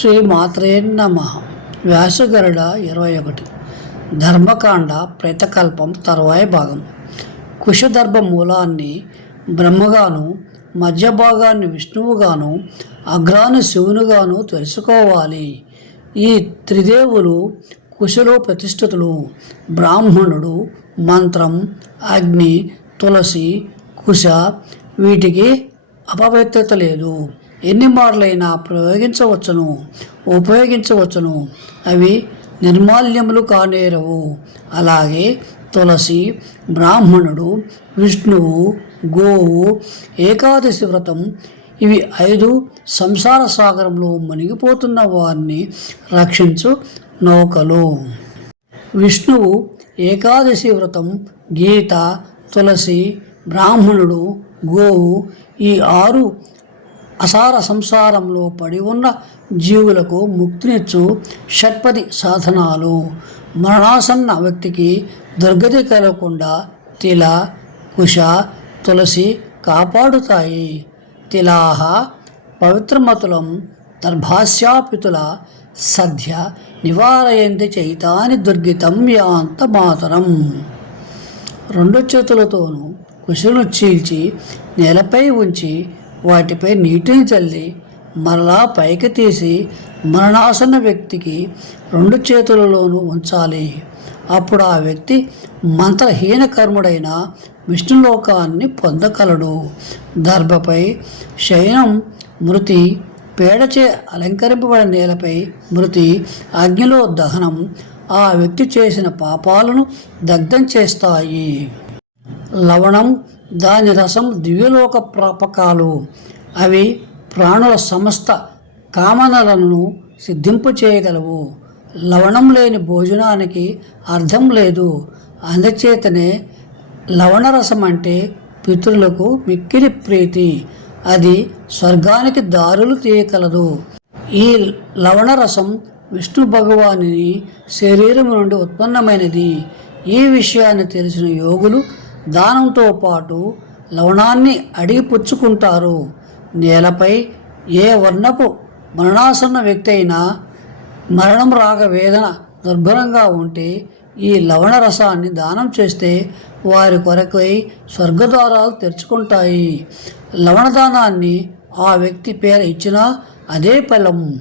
శ్రీ మాత్రే నమ. వ్యాసగరుడ ఇరవై ఒకటి. ధర్మకాండ ప్రేతకల్పం తర్వాయి భాగం. కుషధర్భ మూలాన్ని బ్రహ్మగాను మధ్య భాగాన్ని విష్ణువుగాను అగ్రాన్ని శివునుగాను తెలుసుకోవాలి. ఈ త్రిదేవులు కుశలో ప్రతిష్ఠితులు. బ్రాహ్మణుడు మంత్రం అగ్ని తులసి కుశ వీటికి అపవిత్రత లేదు. ఎన్ని మార్లైనా ప్రయోగించవచ్చును ఉపయోగించవచ్చును. అవి నిర్మాల్యములు కానేరవు. అలాగే తులసి బ్రాహ్మణుడు విష్ణువు గోవు ఏకాదశి వ్రతం ఇవి ఐదు సంసార సాగరంలో మునిగిపోతున్న వారిని రక్షించు నౌకలు. విష్ణువు ఏకాదశి వ్రతం గీత తులసి బ్రాహ్మణుడు గోవు ఈ ఆరు అసార సంసారంలో పడి ఉన్న జీవులకు ముక్తినిచ్చు షట్పది సాధనాలు. మరణాసన్న వ్యక్తికి దుర్గతి కలగకుండా తిల కుష తులసి కాపాడుతాయి. తిలాహ పవిత్రమతులం దర్భాస్యాపితుల సద్య నివారయంతి చైతాని దుర్గితం యాంత మాతరం. రెండు చేతులతోనూ కుషును చీల్చి నేలపై ఉంచి వాటిపై నీటిని చల్లి మరలా పైకి తీసి మరణాసన్న వ్యక్తికి రెండు చేతులలోనూ ఉంచాలి. అప్పుడు ఆ వ్యక్తి మంత్రహీన కర్ముడైన విష్ణులోకాన్ని పొందగలడు. దర్భపై శయనం మృతి పేడచే అలంకరింపబడిన నేలపై మృతి అగ్నిలో దహనం ఆ వ్యక్తి చేసిన పాపాలను దగ్ధం చేస్తాయి. లవణం దాని రసం దివ్యలోక ప్రాపకాలు. అవి ప్రాణుల సమస్త కామనలను సిద్ధింపు చేయగలవు. లవణం లేని భోజనానికి అర్థం లేదు. అందుచేతనే లవణరసం అంటే పితృలకు మిక్కిలి ప్రీతి. అది స్వర్గానికి దారులు తీయగలదు ఈ లవణరసం విష్ణు భగవాని శరీరం నుండి ఉత్పన్నమైనది. ఈ విషయాన్ని తెలిసిన యోగులు దానంతో పాటు లవణాన్ని అడిగి పుచ్చుకుంటారు. నేలపై ఏ వర్ణపు మరణాసన్న వ్యక్తి అయినా మరణం రాగ వేదన దుర్భరంగా ఉంటే ఈ లవణ రసాన్ని దానం చేస్తే వారి కొరకై స్వర్గద్వారాలు తెరుచుకుంటాయి. లవణదానాన్ని ఆ వ్యక్తి పేరు ఇచ్చినా అదే ఫలం.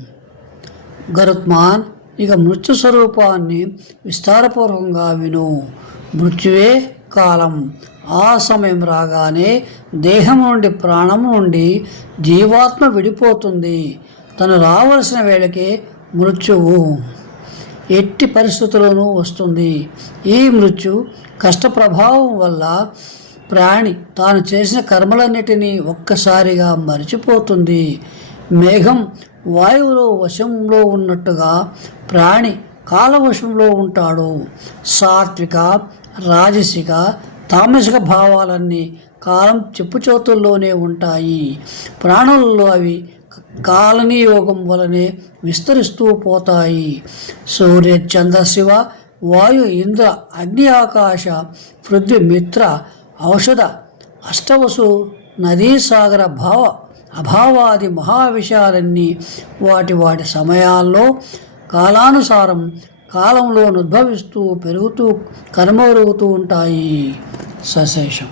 గరుత్మాన్ ఇక మృత్యు స్వరూపాన్ని విస్తారపూర్వకంగా విను. మృత్యువే కాలం ఆ సమయం రాగానే దేహం నుండి ప్రాణం నుండి జీవాత్మ విడిపోతుంది. తను రావలసిన వేళకే మృత్యువు ఎట్టి పరిస్థితుల్లోనూ వస్తుంది. ఈ మృత్యు కష్ట ప్రభావం వల్ల ప్రాణి తాను చేసిన కర్మలన్నిటినీ ఒక్కసారిగా మరిచిపోతుంది. మేఘం వాయువులో వశంలో ఉన్నట్టుగా ప్రాణి కాలవశంలో ఉంటాడు. సాత్విక రాజసిక తామసిక భావాలన్నీ కాలం చెప్పుచోతుల్లోనే ఉంటాయి. ప్రాణులలో అవి కాలనీయోగం వలనే విస్తరిస్తూ పోతాయి. సూర్య చంద్ర శివ వాయు ఇంద్ర అగ్ని ఆకాశ పృథ్వీ మిత్ర ఔషధ అష్టవసు నదీ సాగర భావ అభావాది మహావిషయాలన్నీ వాటి వాటి సమయాల్లో కాలానుసారం కాలంలో ఉద్భవిస్తూ పెరుగుతూ కనుమరుగుతూ ఉంటాయి. సశేషం.